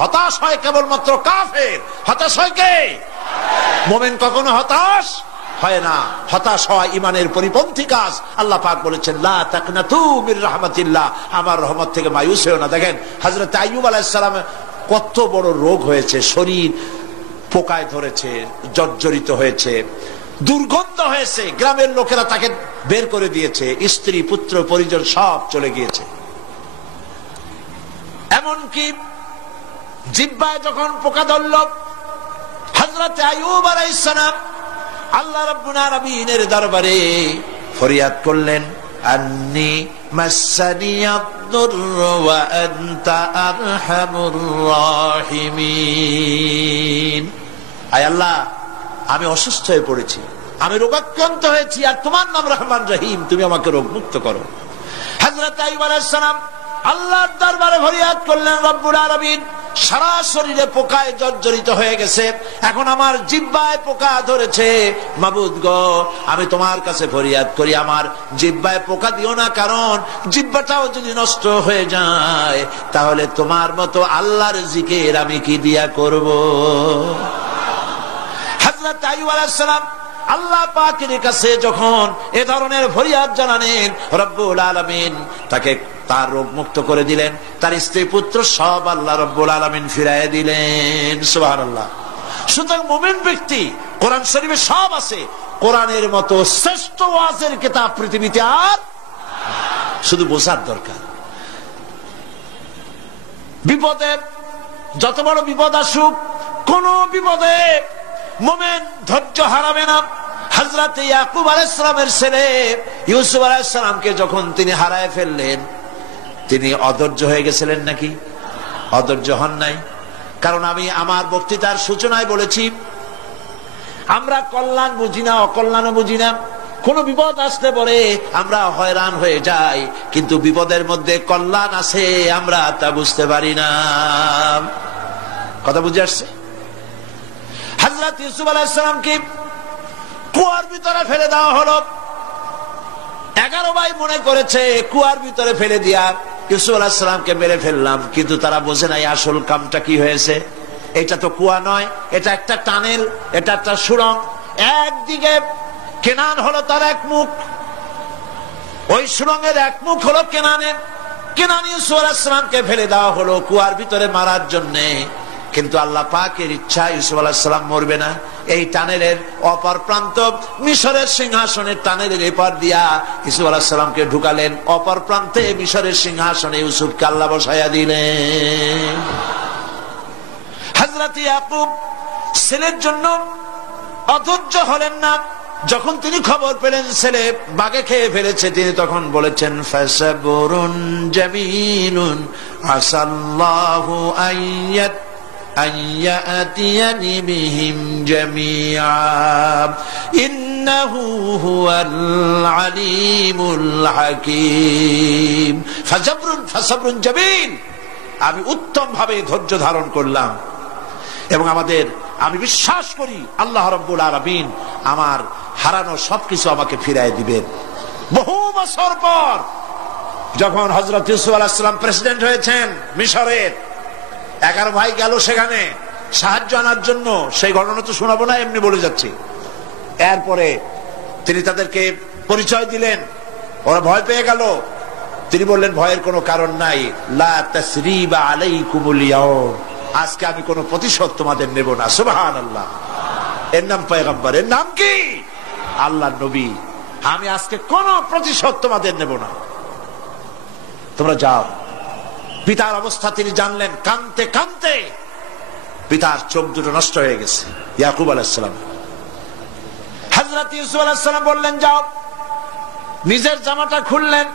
হতাশ হয় কেবলমাত্র কাফের। হতাশ হয় কে? মুমিন কখনো হতাশ হয় না। হতাশ হওয়া ইমানের পরিপন্থী কাজ। আল্লাহ পাক বলেছেন লা তাকনাতু মির রাহমাতিল্লাহ, আমার রহমত থেকে মায়ুস হও না। দেখেন হযরত আইয়ুব আলাইহিস সালাম কত বড় রোগ হয়েছে, শরীর পোকায় ধরেছে, জর্জরিত হয়েছে, দুর্গন্ধ হয়েছে, গ্রামের লোকেরা তাকে বের করে দিয়েছে, স্ত্রী পুত্র পরিজন সব চলে গিয়েছে। এমনকি জিহ্বায় যখন পোকা ধরল, হযরত আইয়ুব আলাইহিস সালাম আল্লাহ রাব্বুল আলামিনের দরবারে ফরিয়াদ করলেন, আন্নী মাসসানিয়াদ-দুররু ওয়া আনতা আরহামুর রাহিমিন। আয় আল্লাহ, আমি অসুস্থ হয়ে পড়েছি, আমি রোগাক্রান্ত হয়েছি, আর তোমার নাম রহমান রহিম, তুমি আমাকে রোগ মুক্ত করো। হযরত আইয়ুব আলাইহিস সালাম আল্লাহর দরবারে ফরিয়াদ করলেন, রব্বুল আলামিন সারা শরীরে পোকায় জর্জরিত হয়ে গেছে, এখন আমার জিহ্বায় পোকা ধরেছে, মাবুদ গো আমি তোমার কাছে ফরিয়াদ করি আমার জিহ্বায় পোকা দিও না, কারণ জিহ্বাটাও যদি নষ্ট হয়ে যায় তাহলে তোমার মতো আল্লাহর জিকির আমি কি দিয়া করব। হযরত আইয়ুব আলাইহিস সালাম আল্লাহ পাকের কাছে যখন এ ধরনের ফরিয়াদ জানালেন, রব্বুল আলামিন তাকে তার রোগ মুক্ত করে দিলেন, তার স্ত্রী পুত্র সব আল্লাহ রব্বুল আলামিন ফিরাইয়া দিলেন। সুবহানাল্লাহ। সুতরাং মুমিন ব্যক্তি, কোরআন শরীফে সব আছে, কোরআনের মতো শ্রেষ্ঠ ওয়াজের কিতাব পৃথিবীতে আর শুধু বোঝার দরকার। বিপদে যত বড় বিপদ আসুক, কোন বিপদে মুমিন ধৈর্য হারাবে না। হযরত ইয়াকুব আলাইহিস সালামের ছেলে ইউসুফ আলাইহিস সালামকে যখন তিনি হারায় ফেললেন, তিনি অধৈর্য হয়ে গেছিলেন নাকি? অধৈর্য হন নাই। কারণ আমি আমার বক্তৃতার সূচনায় বলেছি, আমরা কল্যাণ বুঝি না, অকল্যাণও বুঝি না। কোন বিপদ আসলে পরে আমরা হয়রান হয়ে যাই, কিন্তু বিপদের মধ্যে কল্যাণ আছে আমরা তা বুঝতে পারি না। কথা বুঝে আসছে? হযরত ইউসুফ আলাইহিস সালামকে কুয়ার ভিতরে ফেলে দেওয়া হলো। 11 ভাই মনে করেছে কুয়ার ভিতরে ফেলে দিয়া ইউসুফ আলাইহিস সালামকে মেরে ফেললাম, কিন্তু তারা বোঝে নাই আসল কামটা কি হয়েছে। এটা তো কুয়া নয়, এটা একটা টানেল, এটা একটা সুড়ঙ্গ। একদিকে কেনান হলো তার এক মুখ, ওই সুড়ঙ্গের এক মুখ হলো কেনানের। কেনান ইউসুফ আলাইহিস সালামকে ফেলে দেওয়া হলো কুয়ার ভিতরে মারার জন্য, কিন্তু আল্লাহ পাকের ইচ্ছা ইউসুফ আলাইহিস সালাম মরবে না। এই টানেলের অপর প্রান্ত মিশরের সিংহাসনের টানেলের এপার দিয়া ইউসুফ আলাইহিস সালামকে ঢুকালেন, অপর প্রান্তে মিশরের সিংহাসনে ইউসুফকে আল্লাহ বসাইয়া দিলেন। হযরত ইয়াকুব ছেলের জন্য অধৈর্য হলেন না। যখন তিনি খবর পেলেন ছেলে বাঘে খেয়ে ফেলেছে, তিনি তখন বলেছেন, ফাসাবুরুন জামিলুন আসাল্লাহু আইয়াতিয়ানি বিহিম জামিআ ইন্নাহু হুয়াল আলিমুল হাকীম। ফাসাবরুন জামিল, আমি উত্তম ভাবে ধৈর্য ধারণ করলাম, এবং আমি বিশ্বাস করি আল্লাহ রাব্বুল আলামিন আমার হারানো সবকিছু আমাকে ফিরাই দিবেন। বহু বছর পর যখন হযরত ইউসুফ আলাইহিস সালাম প্রেসিডেন্ট হয়েছেন মিশরের, 11 ভাই গেল সেখানে সাহায্য আনার জন্য। সেই ঘটনা তো শোনাবো না, এমনি বলে যাচ্ছি। এরপরে তিনি তাদেরকে পরিচয় দিলেন, ওরা ভয় পেয়ে গেল। তিনি বললেন, ভয়ের কোনো কারণ নাই, লা তাসরিবা আলাইকুমুল ইয়াউম, আজকে আমি কোনো প্রতিশোধ তোমাদের নেব না। সুবহানাল্লাহ। এর নাম পয়গম্বর, এর নাম কি? আল্লাহর নবী। আমি আজকে কোনো প্রতিশোধ তোমাদের নেব না, তোমরা যাও। পিতার অবস্থা তিনি জানলেন, কাঁদতে কাঁদতে পিতার চোখ দুটো নষ্ট হয়ে গেছে। ইয়াকুব আলাইহিস সালাম, হযরত ইউসুফ আলাইহিস সালাম বললেন, যাও। নিজের জামাটা খুললেন,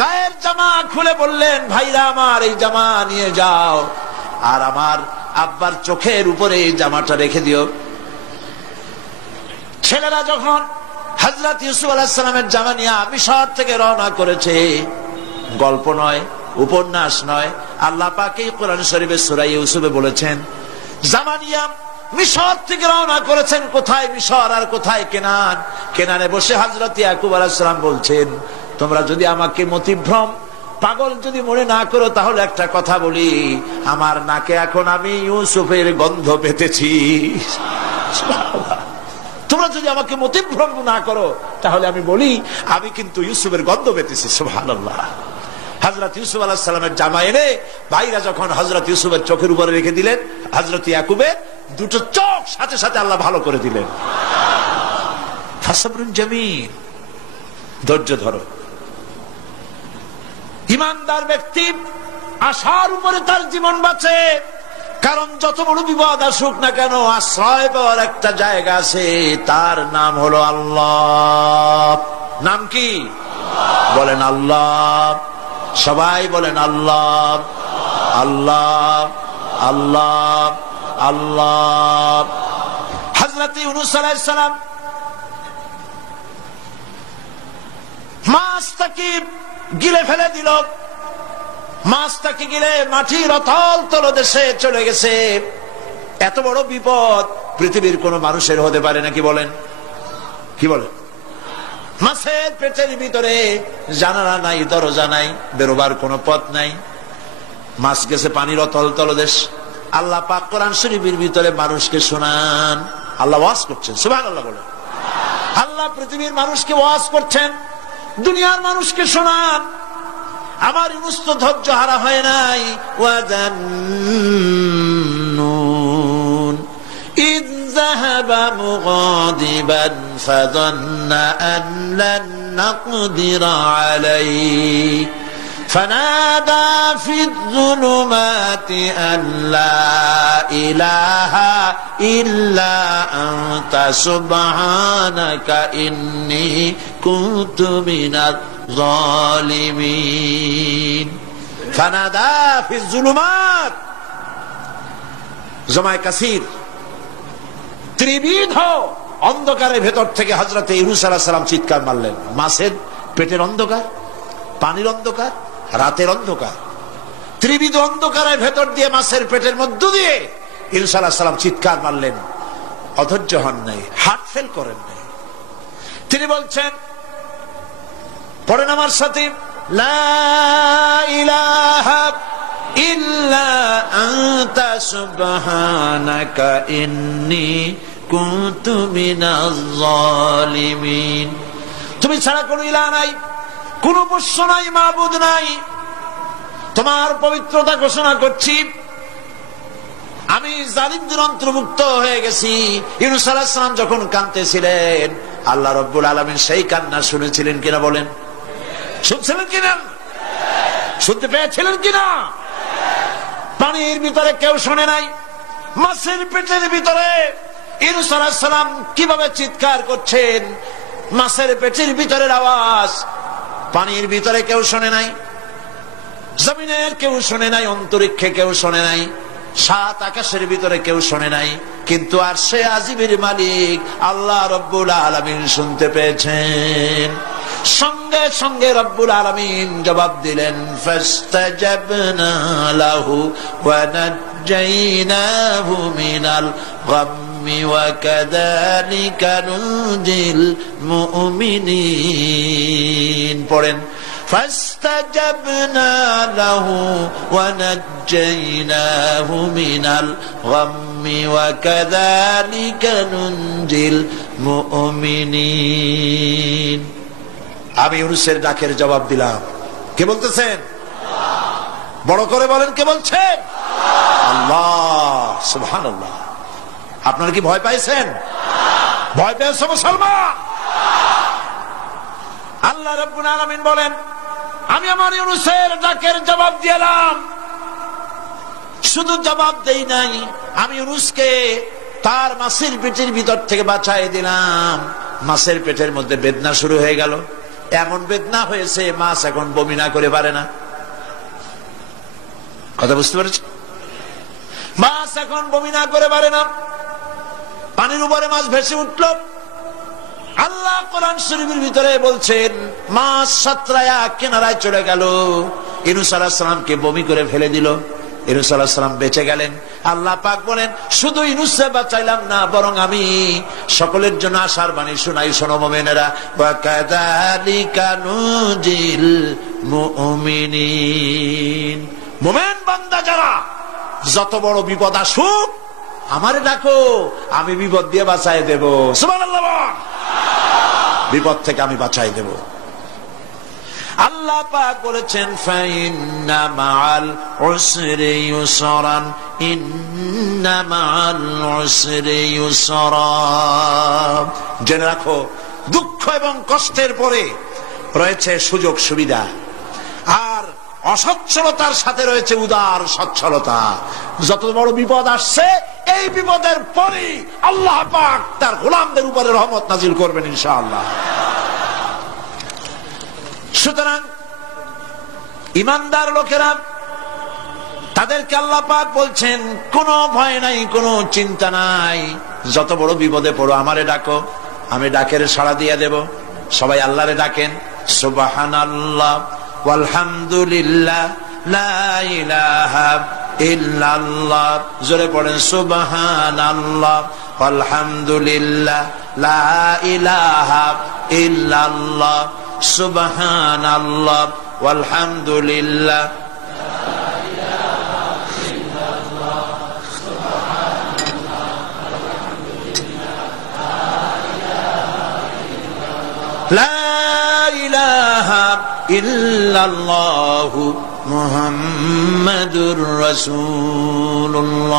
গায়ের জামা খুলে বললেন, ভাইরা আমার এই জামা নিয়ে যাও, আর আমার আব্বার চোখের উপরে এই জামাটা রেখে দিও। ছেলেরা যখন হযরত ইউসুফ আলাইহিস সালামের জামা নিয়ে মিশর থেকে রওনা করেছে, গল্প নয়, উপন্যাস নয়, আল্লাহ পাক এই কোরআন শরীফে সূরা ইউসুফে বলেছেন, জামা নিয়ে মিশর থেকে রওনা করেছেন। কোথায় মিশর আর কোথায় কেনান? কেনানে বসে হযরত ইয়াকুব আলাইহিস সালাম বলছেন, তোমরা যদি আমাকে মতিভ্রম পাগল যদি মনে না করো তাহলে একটা কথা বলি, আমার নাকে এখন আমি ইউসুফের গন্ধ পেতেছি। তোমরা যদি আমাকে মতিভ্রম না করো তাহলে আমি বলি আমি কিন্তু ইউসুফের গন্ধ পেতেছি। সুবহানাল্লাহ। হযরত ইউসুফ আলাইহিস সালামের জামা এনে ভাইরা যখন হযরত ইউসুফের চোখের উপরে রেখে দিলেন, হযরত ইয়াকুবের দুটো চোখ সাথে সাথে আল্লাহ ভালো করে দিলেন। ফাসবরুন জামিল, ধৈর্য ধরো। ইমানদার ব্যক্তি আশার উপরে তার জীবন বাঁচে, কারণ যত বড় বিপদ আসুক না কেন আশ্রয় পাওয়ার একটা জায়গা আছে, তার নাম হলো আল্লাহ। নাম কি? বলেন আল্লাহ। সবাই বলেন আল্লাহ আল্লাহ আল্লাহ আল্লাহ। হযরত ইউনূস আলাইহিস সালাম মাছটাকে গিলে ফেলে দিল, মাছটাকে গিলে মাটির অতল তলদেশে চলে গেছে। এত বড় বিপদ পৃথিবীর কোন মানুষের হতে পারে নাকি? বলেন, কি বলেন? মাছের পেটের ভিতরে জানালা নাই, দরজা নাই, বেরোবার কোনো পথ নাই, মাছ গেছে পানির অতল তলদেশ। আল্লাহ পাক কোরআন শরীফের ভিতরে মানুষকে শোনান, আল্লাহ ওয়াজ করছেন। সুবহানাল্লাহ বলেন। আল্লাহ পৃথিবীর মানুষকে ওয়াজ করছেন, দুনিয়ার মানুষকে শোনান। আমার ইউনূস তো ধৈর্য হারা হয় নাই। ওয়াজান্নুন ইয যাহাবা মুগাদিবান ফাযান্না আন লান নাকদিরা আলাইহি ফানাদা ফিয যুলুমাতি আন লা ইলাহা ইল্লা আনতা সুবহানাকা ইন্নী কুনতু মিনাজ জালিমিন। ফানাদা ফিয যুলুমাত, জমায়ে কাসির, ত্রিবিধ অন্ধকারের ভেতর থেকে হযরত ইউনূস আলাইহিস সালাম চিৎকার মারলেন। মাছের পেটের অন্ধকার, পানির অন্ধকার, রাতের অন্ধকার, ত্রিবিধ অন্ধকারের ভেতর দিয়ে মাছের পেটের মধ্য দিয়ে ইউনূস আলাইহিস সালাম চিৎকার মারলেন। অধৈর্য হন নাই, হার্ট ফেল করেন নাই। তিনি বলছেন, পড়েন আমার সাথে, লা ইলাহা ইল্লা আনতা সুবহানাকা ইন্নী কুনতু মিনাজ জালিমিন। তুমি ছাড়া কোনো ইলাহ নাই, কোনো পোষ্য নাই, মাবুদ নাই। তোমার পবিত্রতা ঘোষণা করছি, আমি জালিমদের অন্তর্ভুক্ত হয়ে গেছি। ইউনূস আলাইহিস সালাম যখন কাঁদতেছিলেন, আল্লাহ রাব্বুল আলামিন সেই কান্না শুনেছিলেন কিনা? বলেন, শুনছিলেন কিনা? শুনতে পেয়েছিলেন কিনা? পানির ভিতরে কেউ শোনে নাই, মাছের পেটের ভিতরে ইউনূস আলাইহিস সালাম কিভাবে চিৎকার করছেন, মাছের পেটের ভিতরের আওয়াজ পানির ভিতরে কেউ শোনে নাই, জমিনের কেউ শোনে নাই, অন্তরিক্ষে কেউ শোনে নাই, সাত আকাশের ভিতরে কেউ শোনে নাই, কিন্তু আরশে আজিমের মালিক আল্লাহ রব্বুল আলামিন শুনতে পেয়েছেন। সঙ্গে সঙ্গে রব্বুল আলামিন জবাব দিলেন, ফাস্তাজাবনা লাহু ওয়া নাজ্জাইনাহু মিনাল গাম্মি ওয়া কাযালিকা নুনজিল মুমিনিন। পড়েন, ফাস্তাজাবনা লাহু ওয়া নাজ্জাইনাহু মিনাল গাম্মি ওয়া কাযালিকা নুনজিল মুমিনিন। আমি ইউনূসের ডাকের জবাব দিলাম। কে বলতেছেন? বড় করে বলেন, কে বলছেন? আল্লাহ। সুবহানাল্লাহ। আপনারা কি ভয় পাইছেন? ভয় পেয়েছে মুসলমান? আল্লাহ রাব্বুল আলামিন বলেন, আমি আমার ইউনূসের ডাকের জবাব দিলাম। শুধু জবাব দেই নাই, আমি ইউনূসকে তার মাছের পেটের ভিতর থেকে বাঁচাই দিলাম। মাছের পেটের মধ্যে বেদনা শুরু হয়ে গেল, এমন বেদনা হয়েছে মাছ এখন বমি না করে পারে না। কথা বুঝতে পারছি? মাছ এখন বমি না করে পারে না। পানির উপরে মাছ ভেসে উঠল। আল্লাহ কোরআন শরীফের ভিতরে বলছেন, মাছ সাতরায়া কিনারায় চলে গেল, ইউনূস আলাইহিস সালামকে বমি করে ফেলে দিল। ইউনূস আলাইহিস সালাম বেঁচে গেলেন। আল্লাহ পাক বলেন শুধু ইউনূসকে বাঁচাইলাম না, বরং আমি সকলের জন্য আশার বাণী শোনাই, শোনো মুমিনেরা, ওয়া কাযালিকা নুজিল মুমিনিন। মুমিন বান্দা যারা, যত বড় বিপদ আসুক আমারে ডাকো, আমি বিপদ দিয়ে বাঁচাই দেব। সুবহানাল্লাহ, বিপদ থেকে আমি বাঁচাই দেব। আল্লাহ পাক বলেছেন ফাইন্না মাআল উসরি ইউসরান, ইন্না মাআল উসরি ইউসরা। জেনে রাখো, দুঃখ এবং কষ্টের পরে রয়েছে সুযোগ সুবিধা, আর অসচ্ছলতার সাথে রয়েছে উদার সচ্ছলতা। যত বড় বিপদ আসছে, এই বিপদের পরে আল্লাহ পাক তার গোলামদের উপরে রহমত নাজিল করবেন ইনশাআল্লাহ। সুতরাং ইমানদার লোকেরা, তাদেরকে আল্লাহ পাক বলছেন কোনো ভয় নাই, কোনো চিন্তা নাই, যত বড় বিপদে পড়ো আমারে ডাকো, আমি ডাকের সাড়া দিয়ে দেব। সবাই আল্লাহরে ডাকেন, সুবহানাল্লাহ ওয়ালহামদুলিল্লাহ লা ইলাহা ইল্লাল্লাহ। জোরে পড়েন সুবহানাল্লাহ ওয়ালহামদুলিল্লাহ লা ইলাহা ইল্লাল্লাহ, সুবহানাল্লাহ ওয়ালহামদুলিল্লাহ লা ইলাহা ইল্লাল্লাহু মুহাম্মাদুর রাসূলুল্লাহ।